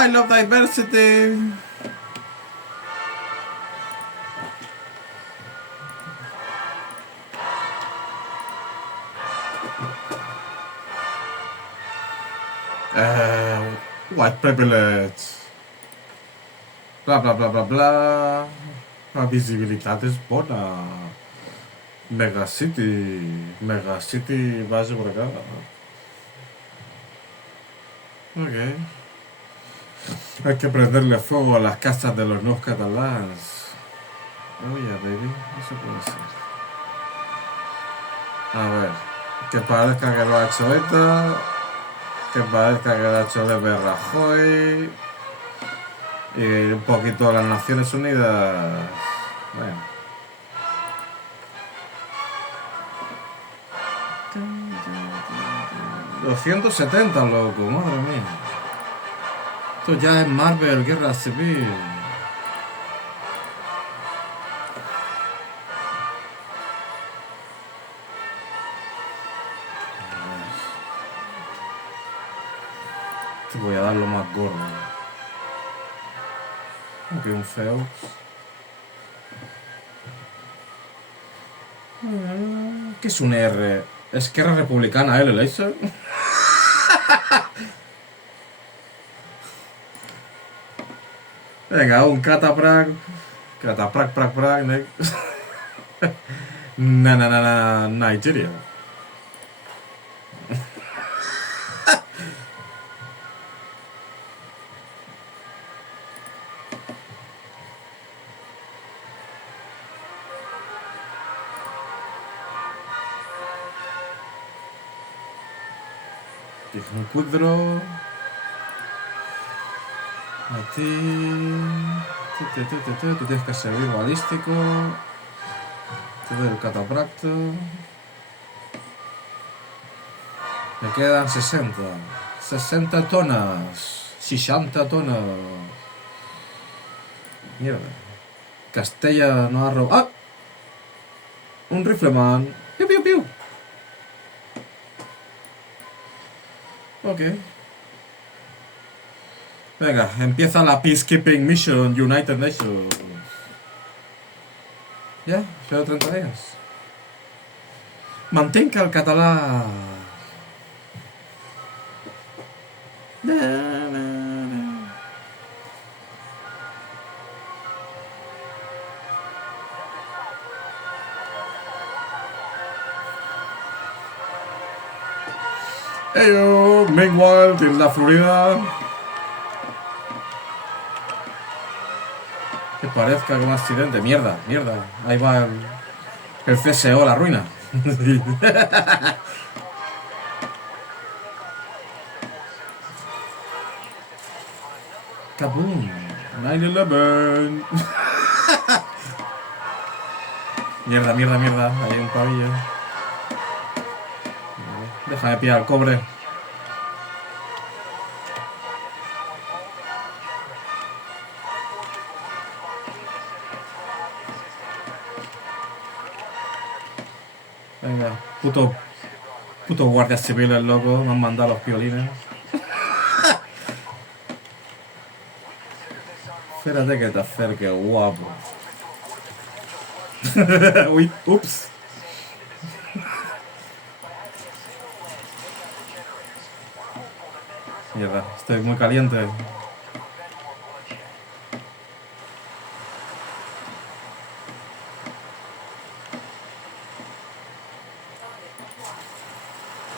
I love diversity. White privilege. Bla bla bla bla bla. La visibilitat és bona. Megacity. Megacity base por acá. Ok. Hay que prenderle fuego a las casas de los nuevos catalanes. Oh yeah, baby. Eso puede ser. A ver. Que parezca que lo ha hecho ETA. Que parezca que lo ha hecho de Rajoy. Y un poquito las Naciones Unidas. Bueno. $270, loco, madre mía. Esto ya es Marvel, Guerra Civil. Te voy a dar lo más gordo. Aunque un feo. ¿Qué es un R? Esquerra Republicana, ¿el laser? Venga, un cataprac. Cataprac, prac, prac. Nigeria. Un quick draw. A ti. Tú tienes que servir balístico. Te doy el catapracto. Me quedan 60. 60 tonas. 60 tonas. Mierda. Castella no ha robado. ¡Ah! Un rifleman. Piu, piu, piu. Ok. Venga, empieza la Peacekeeping Mission United Nations. Ya, solo 30 días. Mantenga el català. Heyo, meanwhile, en la Florida. Que parezca que un accidente. Mierda, mierda. Ahí va el CSO, la ruina. Kaboom. 9/11. Mierda, mierda, mierda. Hay un pabillo. Déjame pillar el cobre. Venga, puto guardia civil, el loco. Me han mandado los piolines. Espérate que te acerque, guapo. Uy, ups. Mierda, estoy muy caliente.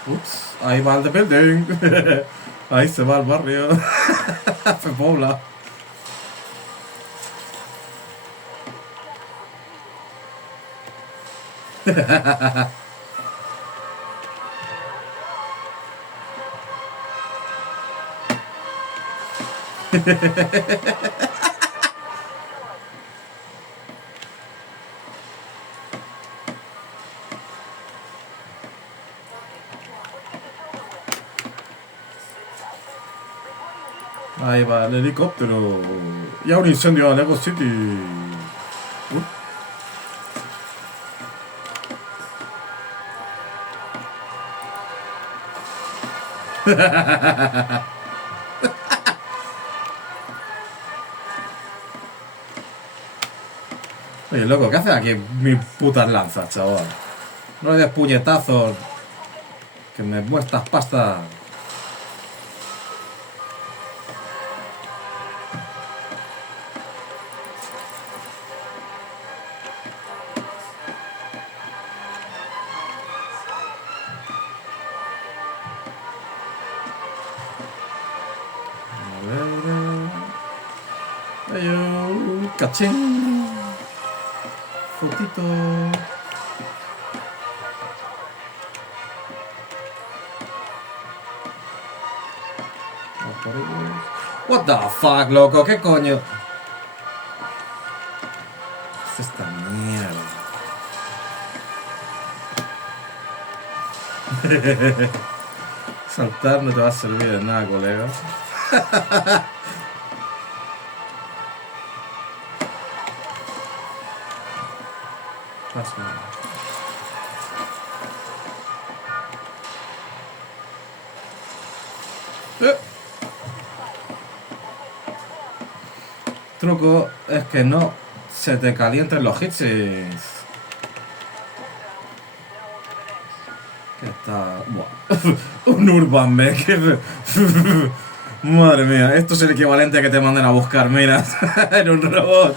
Ups, ahí va el de building. Ahí se va el barrio. Se pobla. Ahí va el helicóptero. Y hay un incendio en Lego City. Oye, loco, ¿qué haces aquí mis putas lanzas, chaval? No le des puñetazos. Que me muestras pasta. Ayo, cachín. Fotito. What the fuck, loco, ¿qué coño? ¿Qué es esta mierda? Saltar no te va a servir de nada, colega. Pasa. Truco es que no se te calienten los hits. Que está... Buah. Un Urban Mech. Madre mía, esto es el equivalente a que te manden a buscar minas en un robot.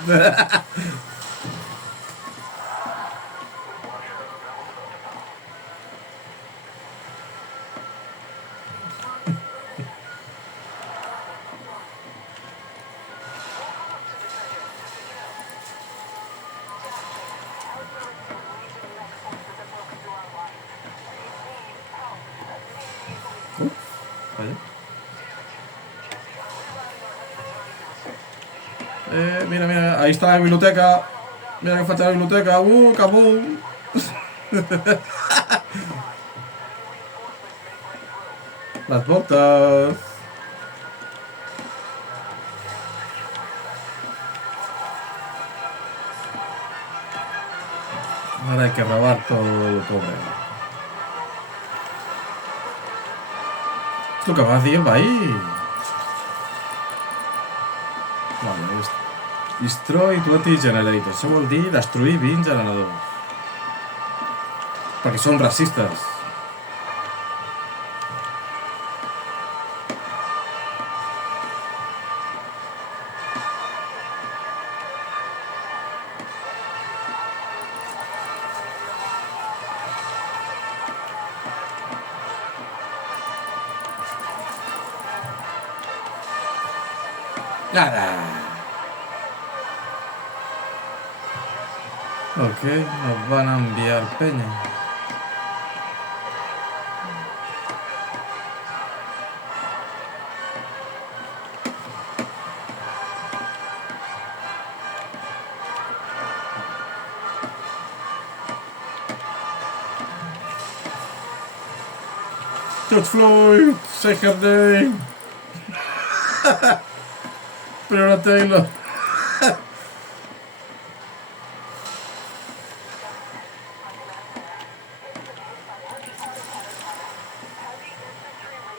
Mira, mira, ahí está la biblioteca. Mira que falta la biblioteca. Kabum. Las botas. Ahora hay que robar todo el cobre. Esto que va a decir ahí. Vale, destroy 20 generators. Això vol dir destruir 20 generadors. Perquè són racistes. Nada. Ok, nos van a enviar peña. George Floyd, say her name. Pero no Taylor.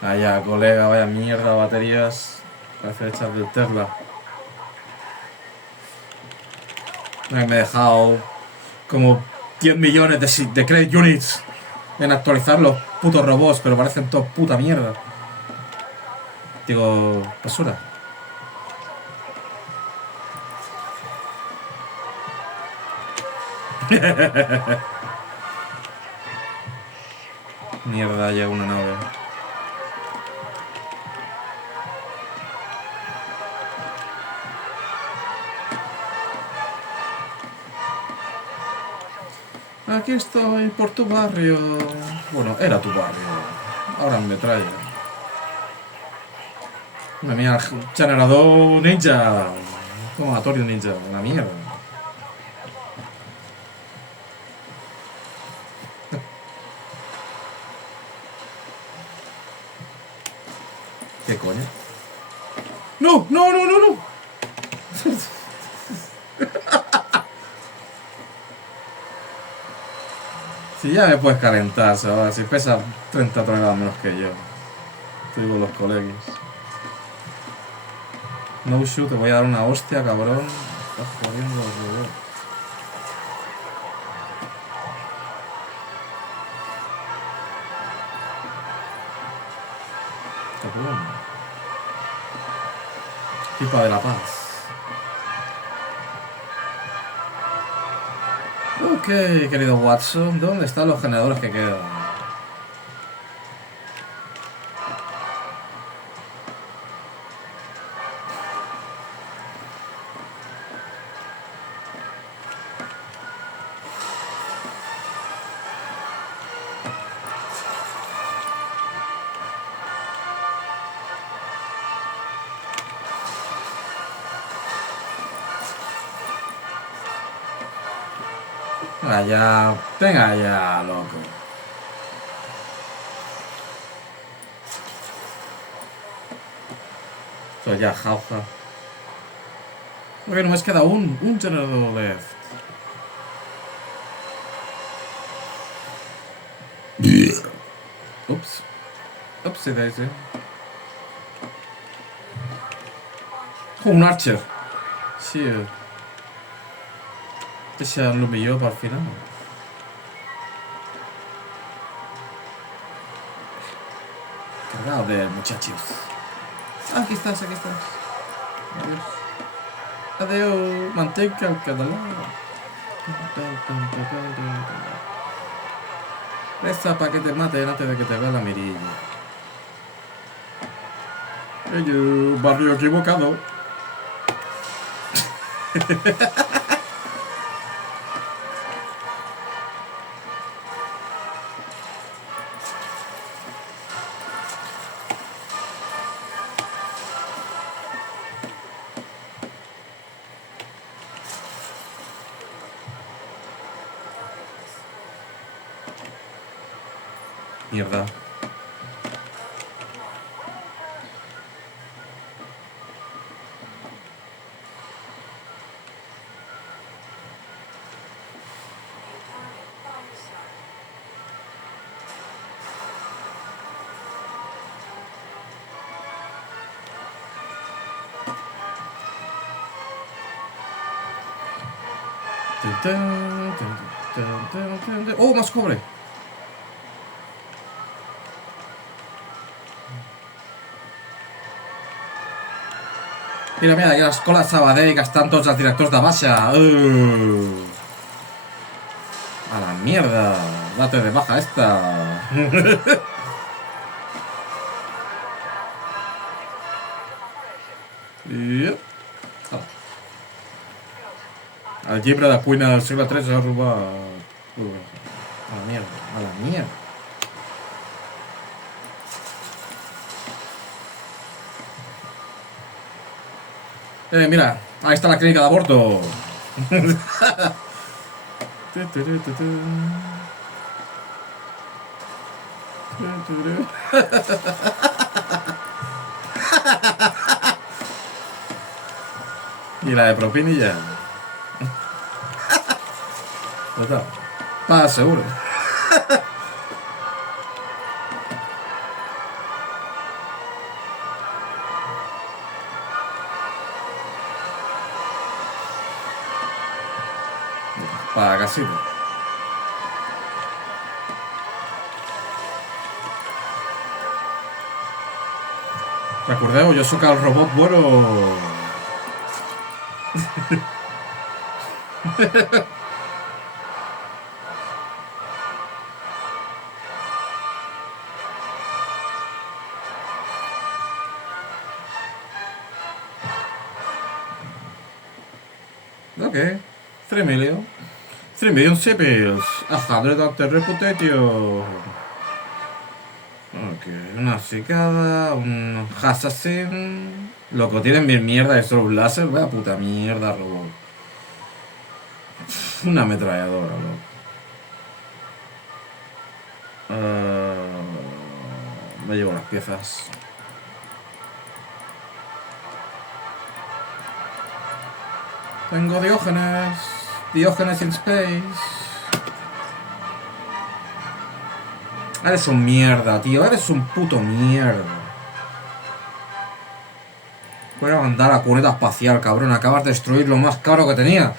Allá, colega, vaya mierda, baterías. Parece hechas del Tesla. Me he dejado como 10 millones de credit units en actualizar los putos robots, pero parecen todos puta mierda. Digo, basura. Mierda, llega una nave. Aquí estoy, por tu barrio. Bueno, era tu barrio. Ahora me trae. Una mierda, generador ninja. Tomatorio ninja, una mierda. ¿Qué coño? ¡No! ¡No, no, no, no! Si ya me puedes calentar, ¿sabes? Si pesa 30 toneladas menos que yo. Estoy con los colegas. No shoot, te voy a dar una hostia, cabrón. Estás jodiendo los robots. Estopulón. Pipa de la paz. Ok, querido Watson, ¿dónde están los generadores que quedan? Venga ya, loco. Esto ya, jauja. Porque només queda un generador left. Ups. Upsi daisy. Un Archer. Sí. Deixa lo millor per final. Cargado de muchachos. Aquí estás, aquí estás. Adiós. Adiós. Manteca al catalán. Reza para que te maten antes de que te vea la mirilla. Barrio equivocado. Mierda. ¡Oh, más cobre! Mira, mira, aquí a l'escola de Sabadell que estan tots els directors de baixa. A la mierda. Date de baja esta. Yep. El llibre de cuina del segle III s'ha robat. A la mierda, a la mierda. Mira, ahí está la clínica de aborto. Y la de propinilla. Total. Más seguro. Para casito. Recordeu, jo sóc el robot bueno. Okay, 3 million. 3 million civils. 100 after reputation. Ok, una cicada, un assassin. Loco, tienen mil mierda de solo láser. Vaya puta mierda, robot. Una ametralladora, loco. Me llevo las piezas. Tengo Diógenes. Diógenes in space. Eres un mierda, tío. Eres un puto mierda. Voy a mandar a la cuneta espacial, cabrón. Acabas de destruir lo más caro que tenía.